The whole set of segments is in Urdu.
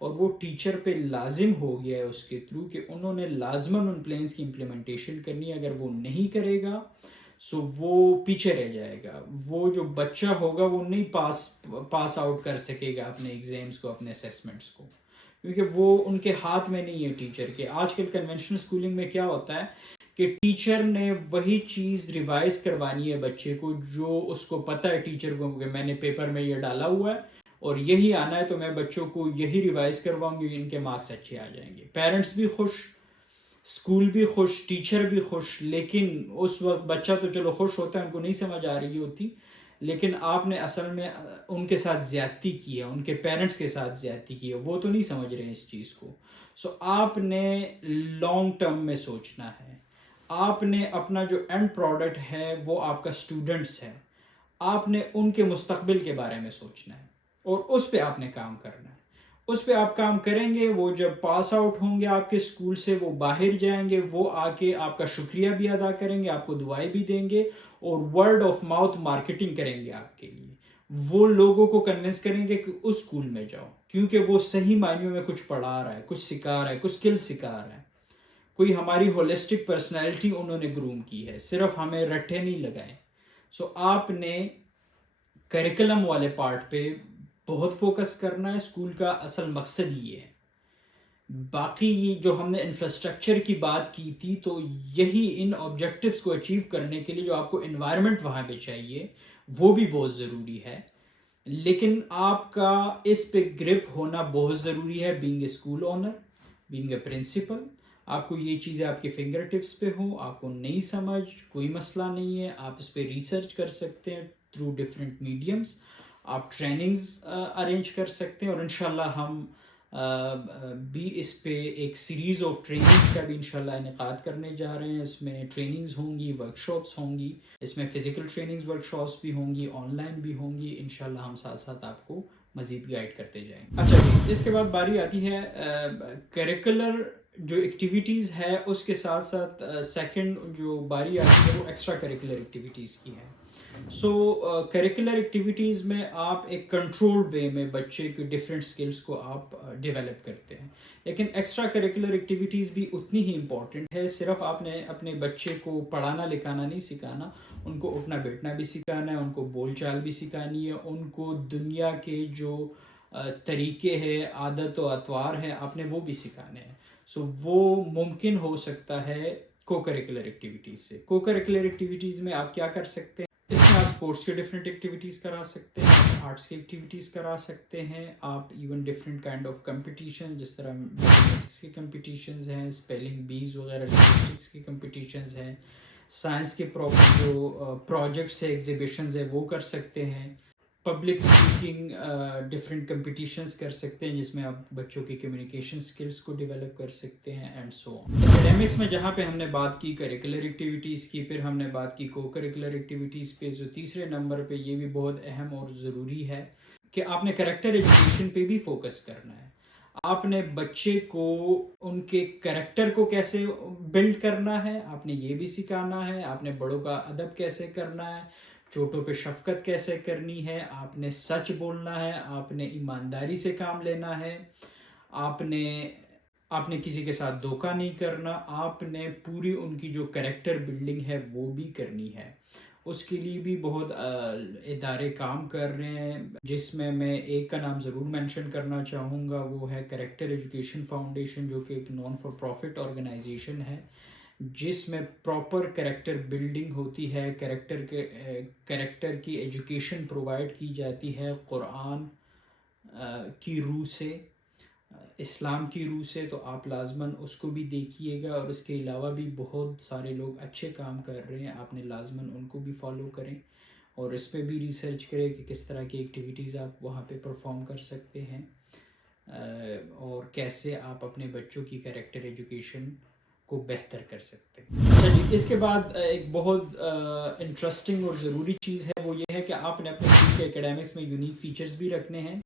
اور وہ ٹیچر پہ لازم ہو گیا ہے اس کے تھرو کہ انہوں نے لازماً ان پلانس کی امپلیمنٹیشن کرنی ہے. اگر وہ نہیں کرے گا سو وہ پیچھے رہ جائے گا. وہ جو بچہ ہوگا وہ نہیں پاس آؤٹ کر سکے گا اپنے ایگزامس کو, اپنے اسیسمنٹس کو, کیونکہ وہ ان کے ہاتھ میں نہیں ہے ٹیچر کے. آج کل کنونشنل اسکولنگ میں کیا ہوتا ہے کہ ٹیچر نے وہی چیز ریوائز کروانی ہے بچے کو جو اس کو پتہ ہے ٹیچر کو کہ میں نے پیپر میں یہ ڈالا ہوا ہے اور یہی آنا ہے, تو میں بچوں کو یہی ریوائز کرواؤں گی, ان کے مارکس اچھے آ جائیں گے. پیرنٹس بھی خوش, اسکول بھی خوش, ٹیچر بھی خوش. لیکن اس وقت بچہ تو چلو خوش ہوتا ہے, ان کو نہیں سمجھ آ رہی ہوتی, لیکن آپ نے اصل میں ان کے ساتھ زیادتی کی ہے, ان کے پیرنٹس کے ساتھ زیادتی کی ہے, وہ تو نہیں سمجھ رہے ہیں اس چیز کو. سو آپ نے لانگ ٹرم میں سوچنا ہے. آپ نے اپنا جو اینڈ پروڈکٹ ہے وہ آپ کا اسٹوڈنٹس ہے, آپ نے ان کے مستقبل کے بارے میں سوچنا ہے اور اس پہ آپ نے کام کرنا ہے. اس پہ آپ کام کریں گے, وہ جب پاس آؤٹ ہوں گے آپ کے اسکول سے, وہ باہر جائیں گے, وہ آ کے آپ کا شکریہ بھی ادا کریں گے, آپ کو دعائیں بھی دیں گے اور ورڈ آف ماؤتھ مارکیٹنگ کریں گے آپ کے لیے. وہ لوگوں کو کنونس کریں گے کہ اس اسکول میں جاؤ, کیونکہ وہ صحیح معنیوں میں کچھ پڑھا رہا ہے, کچھ سکھا رہا ہے, کچھ اسکل سکھا رہا ہے. کوئی ہماری ہولسٹک پرسنالٹی انہوں نے گروم کی ہے, صرف ہمیں رٹے نہیں لگائے. سو آپ نے کریکلم والے پارٹ پہ بہت فوکس کرنا ہے. اسکول کا اصل مقصد یہ ہے. باقی یہ جو ہم نے انفراسٹرکچر کی بات کی تھی, تو یہی ان آبجیکٹیوز کو اچیو کرنے کے لیے جو آپ کو انوائرمنٹ وہاں پہ چاہیے وہ بھی بہت ضروری ہے. لیکن آپ کا اس پہ گرپ ہونا بہت ضروری ہے. Being a school owner, being a principle, آپ کو یہ چیزیں آپ کے فنگر ٹپس پہ ہوں. آپ کو نہیں سمجھ, کوئی مسئلہ نہیں ہے, آپ اس پہ ریسرچ کر سکتے ہیں تھرو ڈفرینٹ میڈیمس. آپ ٹریننگز ارینج کر سکتے ہیں, اور انشاءاللہ ہم بھی اس پہ ایک سیریز آف ٹریننگز کا بھی انشاءاللہ انعقاد کرنے جا رہے ہیں. اس میں ٹریننگز ہوں گی, ورکشاپس ہوں گی, اس میں فزیکل ٹریننگز ورکشاپس بھی ہوں گی, آن لائن بھی ہوں گی. انشاءاللہ ہم ساتھ ساتھ آپ کو مزید گائیڈ کرتے جائیں گے. اچھا جی, اس کے بعد باری آتی ہے کریکولر جو ایکٹیویٹیز ہے اس کے ساتھ ساتھ سیکنڈ جو باری آتی ہے وہ ایکسٹرا کریکولر ایکٹیویٹیز کی ہے. سو کریکولر ایکٹیویٹیز میں آپ ایک کنٹرولڈ وے میں بچے کے ڈفرینٹ اسکلس کو آپ ڈیولپ کرتے ہیں. لیکن ایکسٹرا کریکولر ایکٹیویٹیز بھی اتنی ہی امپورٹنٹ ہے. صرف آپ نے اپنے بچے کو پڑھانا لکھانا نہیں سکھانا, ان کو اٹھنا بیٹھنا بھی سکھانا ہے, ان کو بول چال بھی سکھانی ہے, ان کو دنیا کے جو طریقے ہیں, عادت و اطوار ہیں, آپ نے وہ بھی سکھانے ہیں. سو وہ ممکن ہو سکتا ہے کو کریکولر ایکٹیویٹیز سے. کو کریکولر ایکٹیویٹیز میں آپ کیا کر سکتے ہیں, اس میں آپ اسپورٹس کے ڈفرینٹ ایکٹیویٹیز کرا سکتے ہیں, آرٹس کی ایکٹیویٹیز کرا سکتے ہیں, آپ even different kind of competition جس طرح میتھمیٹکس کے کمپٹیشنز ہیں, اسپیلنگ بیز وغیرہ لنگوسٹکس کے کمپٹیشنز ہیں, سائنس کے پراپر جو پروجیکٹس ہیں, ایگزیبیشنز ہیں, وہ کر سکتے ہیں. پبلک اسپیکنگ ڈفرینٹ کمپٹیشنز کر سکتے ہیں جس میں آپ بچوں کی کمیونیکیشن سکلز کو ڈیولپ کر سکتے ہیں, اینڈ سو آن. اکیڈیمکس میں جہاں پہ ہم نے بات کی کریکولر ایکٹیویٹیز کی, پھر ہم نے بات کی کو کریکولر ایکٹیویٹیز پہ, جو تیسرے نمبر پہ یہ بھی بہت اہم اور ضروری ہے کہ آپ نے کریکٹر ایجوکیشن پہ بھی فوکس کرنا ہے. آپ نے بچے کو ان کے کریکٹر کو کیسے بلڈ کرنا ہے, آپ نے یہ بھی سکھانا ہے. آپ نے بڑوں کا ادب کیسے کرنا ہے, چھوٹوں پہ شفقت کیسے کرنی ہے, آپ نے سچ بولنا ہے, آپ نے ایمانداری سے کام لینا ہے, آپ نے کسی کے ساتھ دھوکہ نہیں کرنا, آپ نے پوری ان کی جو کریکٹر بلڈنگ ہے وہ بھی کرنی ہے. اس کے لیے بھی بہت ادارے کام کر رہے ہیں, جس میں ایک کا نام ضرور مینشن کرنا چاہوں گا, وہ ہے کریکٹر ایجوکیشن فاؤنڈیشن, جو کہ ایک نان فار پروفٹ آرگنائزیشن ہے جس میں پراپر کریکٹر بلڈنگ ہوتی ہے, کریکٹر کی ایجوکیشن پرووائڈ کی جاتی ہے قرآن کی روح سے, اسلام کی روح سے. تو آپ لازماً اس کو بھی دیکھیے گا, اور اس کے علاوہ بھی بہت سارے لوگ اچھے کام کر رہے ہیں, آپ نے لازماً ان کو بھی فالو کریں اور اس پہ بھی ریسرچ کریں کہ کس طرح کی ایکٹیویٹیز آپ وہاں پہ پرفارم کر سکتے ہیں, اور کیسے آپ اپنے بچوں کی کریکٹر ایجوکیشن کو بہتر کر سکتے ہیں. اچھا جی, اس کے بعد ایک بہت انٹرسٹنگ اور ضروری چیز ہے, وہ یہ ہے کہ آپ نے اپنے اسکول کے اکیڈیمکس میں یونیک فیچرز بھی رکھنے ہیں,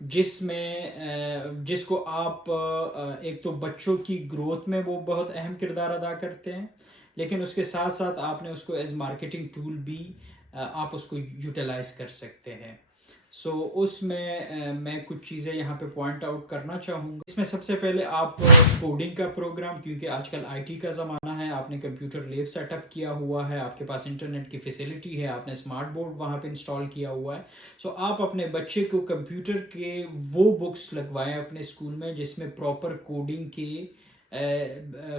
جس کو آپ ایک تو بچوں کی گروتھ میں وہ بہت اہم کردار ادا کرتے ہیں, لیکن اس کے ساتھ ساتھ آپ نے اس کو ایز مارکیٹنگ ٹول بھی آپ اس کو یوٹیلائز کر سکتے ہیں. سو اس میں میں کچھ چیزیں یہاں پہ پوائنٹ آؤٹ کرنا چاہوں گا. اس میں سب سے پہلے آپ کوڈنگ کا پروگرام، کیونکہ آج کل آئی ٹی کا زمانہ ہے، آپ نے کمپیوٹر لیب سیٹ اپ کیا ہوا ہے، آپ کے پاس انٹرنیٹ کی فیسلٹی ہے، آپ نے اسمارٹ بورڈ وہاں پہ انسٹال کیا ہوا ہے. سو آپ اپنے بچے کو کمپیوٹر کے وہ بکس لگوائیں اپنے اسکول میں جس میں پراپر کوڈنگ کے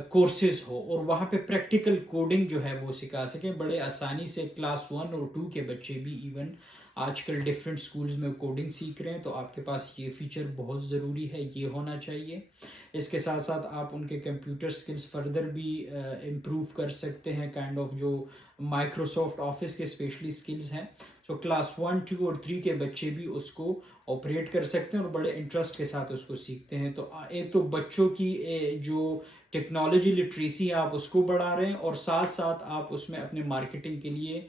کورسز ہو، اور وہاں پہ پریکٹیکل کوڈنگ جو ہے وہ سکھا سکیں بڑے آسانی سے. کلاس 1 اور 2 کے بچے بھی ایون آج کل ڈفرینٹ سکولز میں کوڈنگ سیکھ رہے ہیں، تو آپ کے پاس یہ فیچر بہت ضروری ہے، یہ ہونا چاہیے. اس کے ساتھ ساتھ آپ ان کے کمپیوٹر سکلز فردر بھی امپروو کر سکتے ہیں، کائنڈ آف جو مائکروسافٹ آفس کے اسپیشلی سکلز ہیں. سو کلاس 1 2 اور 3 کے بچے بھی اس کو آپریٹ کر سکتے ہیں اور بڑے انٹرسٹ کے ساتھ اس کو سیکھتے ہیں. تو ایک تو بچوں کی جو ٹیکنالوجی لٹریسی آپ اس کو بڑھا رہے ہیں، اور ساتھ ساتھ آپ اس میں اپنے مارکیٹنگ کے لیے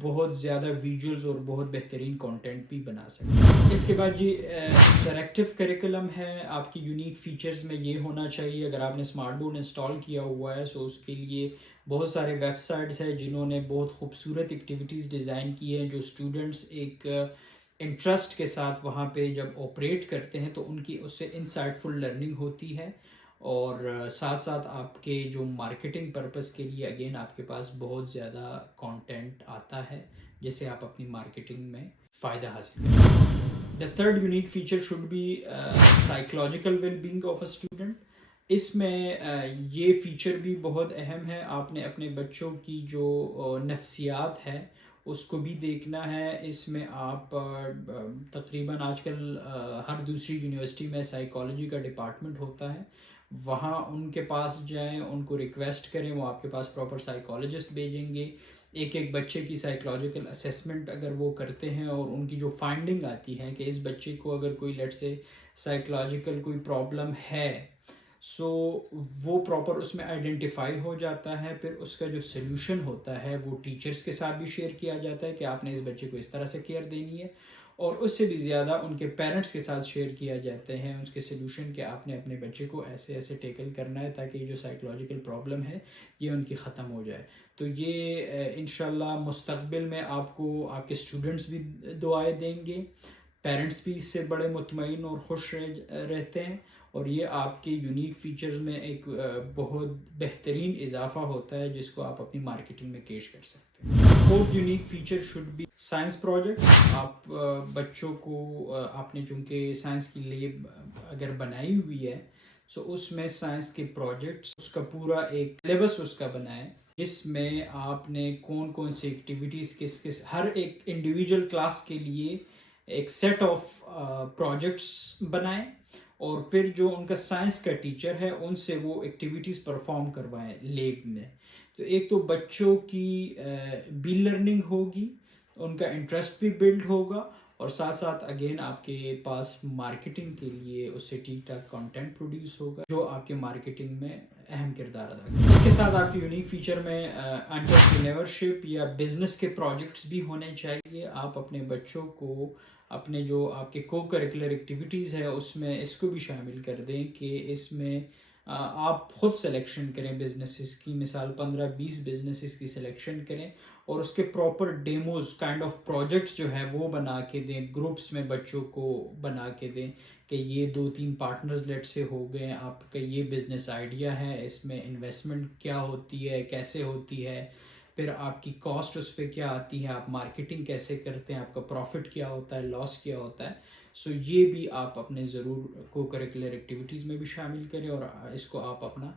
بہت زیادہ ویژولز اور بہت بہترین کانٹینٹ بھی بنا سکتے ہیں. اس کے بعد جی انٹریکٹیو کریکولم ہے. آپ کی یونیک فیچرز میں یہ ہونا چاہیے، اگر آپ نے اسمارٹ بورڈ انسٹال کیا ہوا ہے سو اس کے لیے بہت سارے ویب سائٹس ہیں جنہوں نے بہت خوبصورت ایکٹیویٹیز ڈیزائن کی ہیں، جو اسٹوڈنٹس ایک انٹرسٹ کے ساتھ وہاں پہ جب آپریٹ کرتے ہیں تو ان کی اس سے انسائٹ فل لرننگ ہوتی ہے. اور ساتھ ساتھ آپ کے جو مارکیٹنگ پرپس کے لیے اگین آپ کے پاس بہت زیادہ کانٹینٹ آتا ہے جس سے آپ اپنی مارکیٹنگ میں فائدہ حاصل کریں. The third unique feature should be psychological well being of a student. اس میں یہ فیچر بھی بہت اہم ہے. آپ نے اپنے بچوں کی جو نفسیات ہے اس کو بھی دیکھنا ہے. اس میں آپ تقریباً آج کل ہر دوسری یونیورسٹی میں سائیکالوجی کا ڈپارٹمنٹ ہوتا ہے، وہاں ان کے پاس جائیں، ان کو ریکویسٹ کریں، وہ آپ کے پاس پراپر سائیکالوجسٹ بھیجیں گے. ایک ایک بچے کی سائیکولوجیکل اسیسمنٹ اگر وہ کرتے ہیں اور ان کی جو فائنڈنگ آتی ہے کہ اس بچے کو اگر کوئی لیٹ سے سائیکولوجیکل کوئی پرابلم ہے سو وہ پراپر اس میں آئیڈینٹیفائی ہو جاتا ہے. پھر اس کا جو سلیوشن ہوتا ہے وہ ٹیچرز کے ساتھ بھی شیئر کیا جاتا ہے کہ آپ نے اس بچے کو اس طرح سے کیئر دینی ہے، اور اس سے بھی زیادہ ان کے پیرنٹس کے ساتھ شیئر کیا جاتے ہیں اس کے سلیوشن کہ آپ نے اپنے بچے کو ایسے ایسے ٹیکل کرنا ہے تاکہ یہ جو سائیکولوجیکل پرابلم ہے یہ ان کی ختم ہو جائے. تو یہ انشاءاللہ مستقبل میں آپ کو آپ کے اسٹوڈنٹس بھی دعائیں دیں گے، پیرنٹس بھی اس سے بڑے مطمئن اور خوش رہتے ہیں، اور یہ آپ کے یونیک فیچرز میں ایک بہت بہترین اضافہ ہوتا ہے جس کو آپ اپنی مارکیٹنگ میں کیش کر سکتے ہیں. Fourth unique feature should be science project. آپ بچوں کو آپ نے چونکہ سائنس کی لیب اگر بنائی ہوئی ہے سو اس میں سائنس کے پروجیکٹس اس کا پورا ایک سلیبس اس کا بنائے جس میں آپ نے کون کون سی ایکٹیویٹیز کس ہر ایک انڈیویجول کلاس کے لیے ایک سیٹ آف پروجیکٹس بنائیں، اور پھر جو ان کا سائنس کا ٹیچر ہے ان سے وہ ایکٹیویٹیز پرفارم کروائیں لیب میں. تو ایک تو بچوں کی بھی لرننگ ہوگی، ان کا انٹرسٹ بھی بلڈ ہوگا، اور ساتھ ساتھ اگین آپ کے پاس مارکیٹنگ کے لیے اس سے ٹھیک ٹھاک کانٹینٹ پروڈیوس ہوگا جو آپ کے مارکیٹنگ میں اہم کردار ادا کرے. اس کے ساتھ آپ کی یونیک فیچر میں انٹرپرینیورشپ یا بزنس کے پروجیکٹس بھی ہونے چاہیے. آپ اپنے بچوں کو اپنے جو آپ کے کو کریکولر ایکٹیویٹیز ہے اس میں اس کو بھی شامل کر دیں کہ اس میں آپ خود سلیکشن کریں بزنسز کی، مثال 15-20 بزنسز کی سلیکشن کریں اور اس کے proper demos kind of projects جو ہے وہ بنا کے دیں، گروپس میں بچوں کو بنا کے دیں کہ یہ 2-3 پارٹنرز لیٹ سے ہو گئے، آپ کا یہ بزنس آئیڈیا ہے، اس میں انویسٹمنٹ کیا ہوتی ہے، کیسے ہوتی ہے، پھر آپ کی کاسٹ اس پہ کیا آتی ہے، آپ مارکیٹنگ کیسے کرتے ہیں، آپ کا پروفٹ کیا ہوتا ہے، لاس کیا ہوتا ہے. سو یہ بھی آپ اپنے ضرور کو کریکولر ایکٹیویٹیز میں بھی شامل کریں اور اس کو آپ اپنا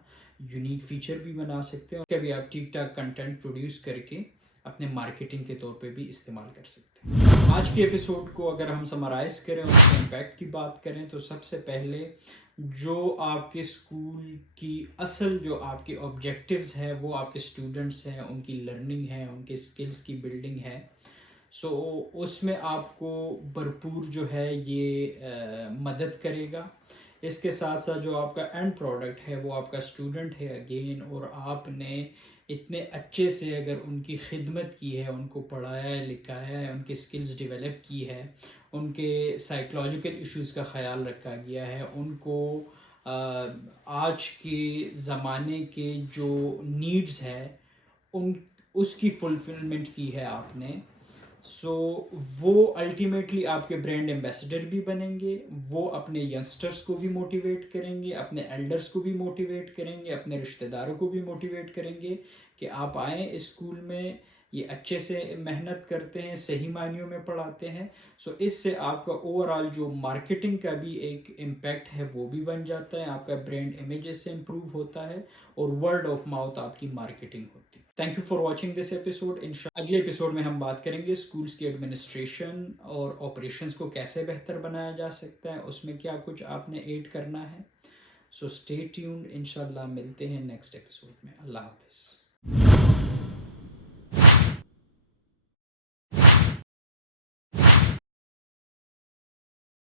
یونیک فیچر بھی بنا سکتے ہیں. اس کا بھی آپ ٹھیک ٹھاک کنٹینٹ پروڈیوس کر کے اپنے مارکیٹنگ کے طور پہ بھی استعمال کر سکتے ہیں. آج کے ایپیسوڈ کو اگر ہم سمرائز کریں اور اس کے امپیکٹ کی بات کریں تو سب سے پہلے جو آپ کے اسکول کی اصل جو آپ کے آبجیکٹیوز ہیں وہ آپ کے اسٹوڈنٹس ہیں، ان کی لرننگ ہے، ان کے اسکلس کی بلڈنگ ہے. سو اس میں آپ کو بھرپور جو ہے یہ مدد کرے گا. اس کے ساتھ ساتھ جو آپ کا اینڈ پروڈکٹ ہے وہ آپ کا اسٹوڈنٹ ہے اگین، اور آپ نے اتنے اچھے سے اگر ان کی خدمت کی ہے، ان کو پڑھایا ہے، لکھایا ہے، ان کی اسکلز ڈیولپ کی ہے، ان کے سائیکولوجیکل ایشوز کا خیال رکھا گیا ہے، ان کو آج کے زمانے کے جو نیڈز ہے اس کی فلفلمنٹ کی ہے آپ نے، سو وہ الٹیمیٹلی آپ کے برانڈ ایمبیسڈر بھی بنیں گے، وہ اپنے ینگسٹرس کو بھی موٹیویٹ کریں گے، اپنے ایلڈرس کو بھی موٹیویٹ کریں گے، اپنے رشتہ داروں کو بھی موٹیویٹ کریں گے کہ آپ آئیں اس اسکول میں، یہ اچھے سے محنت کرتے ہیں، صحیح معنیوں میں پڑھاتے ہیں. سو اس سے آپ کا اوور آل جو مارکیٹنگ کا بھی ایک امپیکٹ ہے وہ بھی بن جاتا ہے، آپ کا برانڈ امیج اس سے امپروو ہوتا ہے، اور ورڈ آف ماؤتھ آپ کی مارکیٹنگ ہوتی ہے. Thank you for watching this episode. اگلے ایپیسوڈ میں ہم بات کریں گے اسکولس کی ایڈمنسٹریشن اور آپریشنس کو کیسے بہتر بنایا جا سکتا ہے، اس میں کیا کچھ آپ نے ایڈ کرنا ہے. سو اسٹے ٹیونڈ، انشاءاللہ ملتے ہیں نیکسٹ ایپیسوڈ میں. اللہ حافظ.